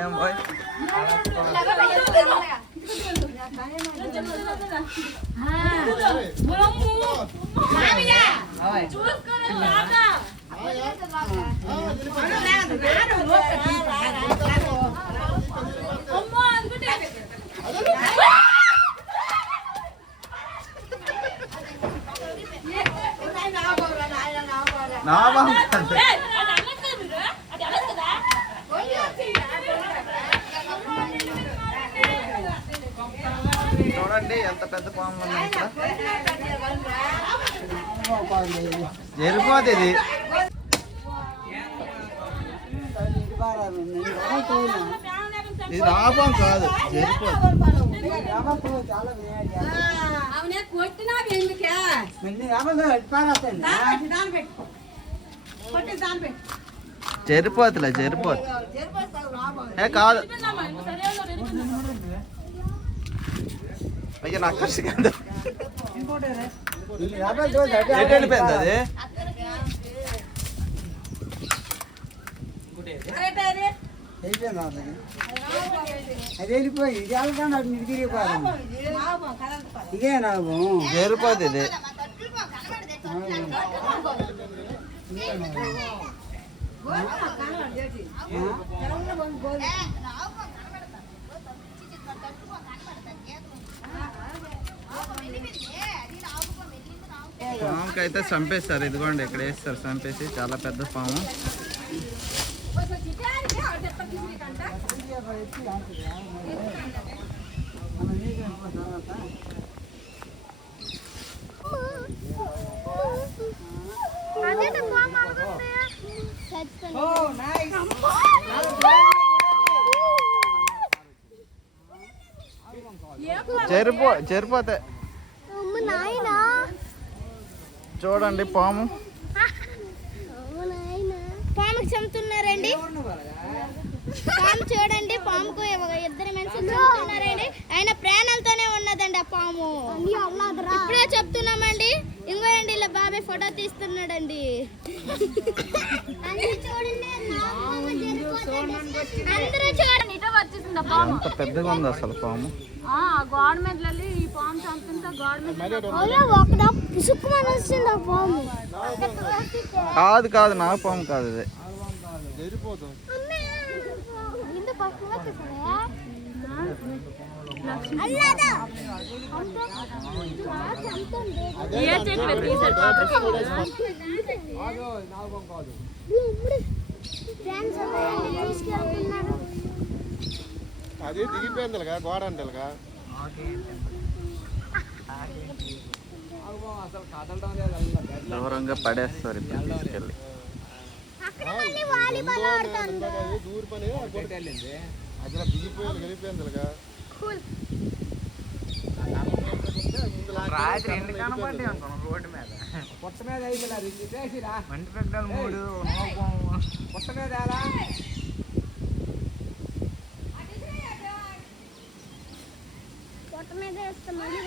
ఏం పోయి చూడండి ఎంత పెద్ద పాము ఉన్నాయి ఇక్కడ. జరిపోతే ఇది రాపం కాదు, జరిపోతులే జరిపోతు ఏ కాదు. అయ్యా నాకు కష్టం వెళ్ళిపోయింది అది. అది వెళ్ళిపోయి ఇది వెళ్ళకుండా నీకు తిరిగిపోయాను. ఇదే నాకు జరిపోతుంది ఇది. పాముకి అయితే చంపేస్తారు, ఇదిగోండి ఇక్కడ వేస్తారు చంపేసి. చాలా పెద్ద పాము. జరిపోతే చూడండి పాము. పాముకి చంపుతున్నారండి. పాము చూడండి, పాముకు ఇద్దరు మనుషులు చంపుతున్నారండి. ఆయన ప్రాణాలతోనే ఉన్నదండి ఆ పాము. ఇప్పుడే చెప్తున్నామండి. ఇంకోండి ఇలా బాబాయ్ ఫోటో తీస్తున్నాడండి. అందరూ చూడండి, ఇటో వచ్చేసింది ఆ పాము. అంత పెద్దగా ఉంది అసలు పాము. గవర్నమెంట్ ఈ పాము చంపుతుంటే కాదు కాదు, నా పాము కాదు ఇది. అది దిగిపోయిందిగా గోడ అంటేగా. దూరంగా పడేస్తారు ఇప్పుడు తీసుకెళ్ళి. దూరి పని అక్కడ దిగిపోయింది వెళ్ళిపోయిందిగా. రాత్రి ఎన్ని కనపడ్డాయి అనుకున్నాం రోడ్డు మీద. పొట్ట మీద అయిపోయినారు మంటి పెద్దలు 3 పొట్ట మీద ఎలా పొట్ట మీద వేస్తే మళ్ళీ